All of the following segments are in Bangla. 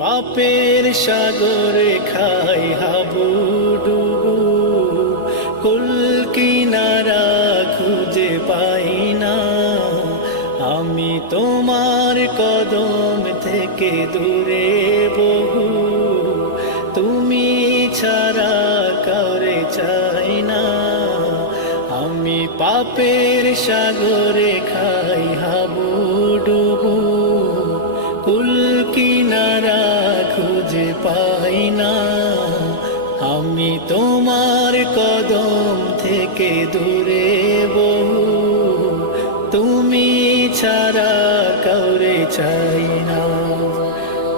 পাপের সাগরে খাই হাবুডুবু, কুল কিনারা খুঁজে পাই না। আমি তোমার কদম থেকে দূরে বহু, তুমি ছাড়া কাউরে চাই না। আমি পাপের সাগরে খাই হাবুডুবু, কুল কিনারা খুঁজে পাই না। আমি তোমার কদম থেকে দূরে বহু, তুমি ছাড়া কাউরে চাই না।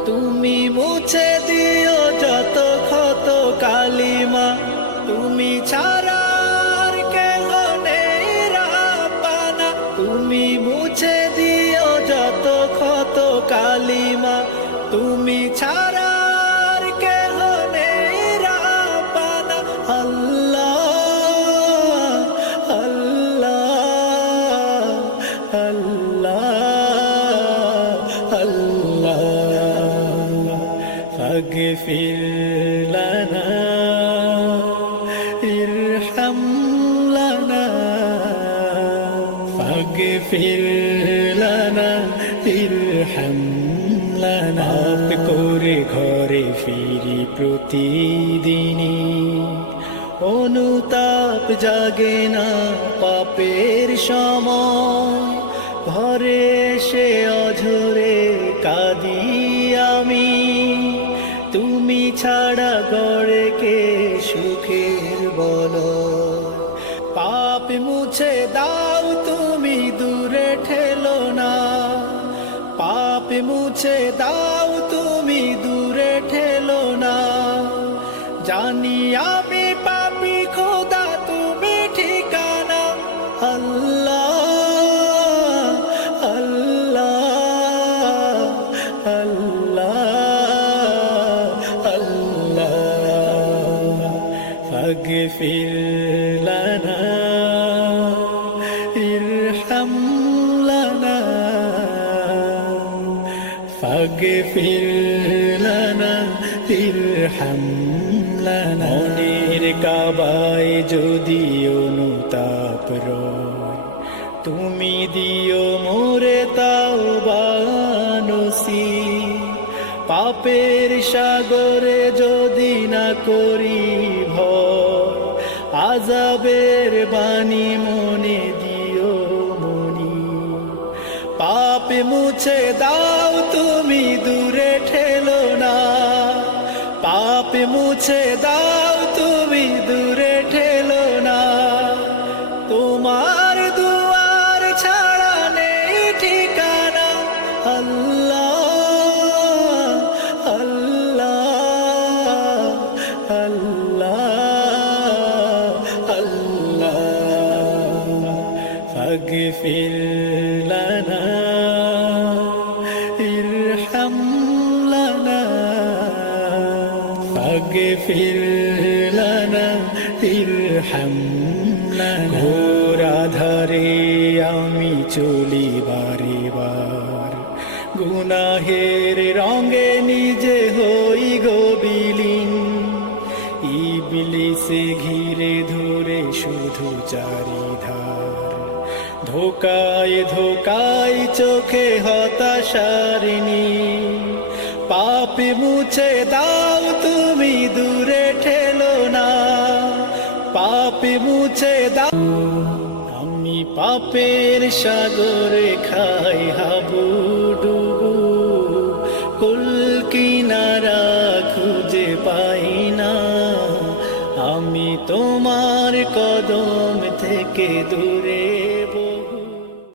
তুমি মুছে দিও যত ক্ষত কালিমা, তুমি ছাড়া আর কেহ নেই রাব্বানা। তুমি মুছে দিও যত ক্ষত কালিমা, তুমি ছাড়া আর কেহ নেই রাব্বানা। আল্লাহ আল্লাহ আল্লাহ আল্লাহ, ফাগফির লানা ইরহাম লানা, ফাগফির লানা ইরহাম লানা। পাপ করে ঘরে ফিরি প্রতিদিনই, অনুতাপ জাগে না পাপের সময়। ঘরে এসে অঝরে কাঁদি আমি, তুমি ছাড়া গড়ে কে সুখের বলয়। পাপ মুছে দাও তুমি দূরে ঠেলো না, পাপ মুছে দাও তুমি দূরে ঠেলো না। জানি আমি পাপী খোদা তুমি ঠিকানা। আল্লাহ আল্লাহ আল্লাহ আল্লাহ, ফাগফির লানা ইরহাম লানা, ফাগফির লানা ইরহাম লানা। মনের কাবায় যদি অনুতাপ রয়, তুমি দিও মোরে তাওবা নসিব। পাপের সাগরে যদি না করি ভয়, আযাবের বাণী মনে দিও মনি। পাপ মুছে দাও তুমি দূরে ঠেলো না, পাপ মুছে দাও তুমি দূরে ঠেলো না। তোমার দুয়ার ছাড়া নেই ঠিকানা। আল্লাহ আল্লাহ আল্লাহ আল্লাহ, ফাগফির লানা ইরহাম লানা, ফাগফির লানা ইরহাম লানা। ঘোর আধারে আমি চলি বারে বার, গুনাহের রঙে নিজে হই গো বিলীন। ইবলিসে ঘিরে ধরে শুধু চারিধার, ধোকায় ধোকায় চোখে হতাশার নীল। পাপ মুছে দাও তুমি দূরে ঠেলো না, পাপ মুছে দাও। আমি পাপের সাগরে খাই হাবুডুবু, কুল কিনারা খুঁজে পাই না। আমি তোমার কদম থেকে দূরে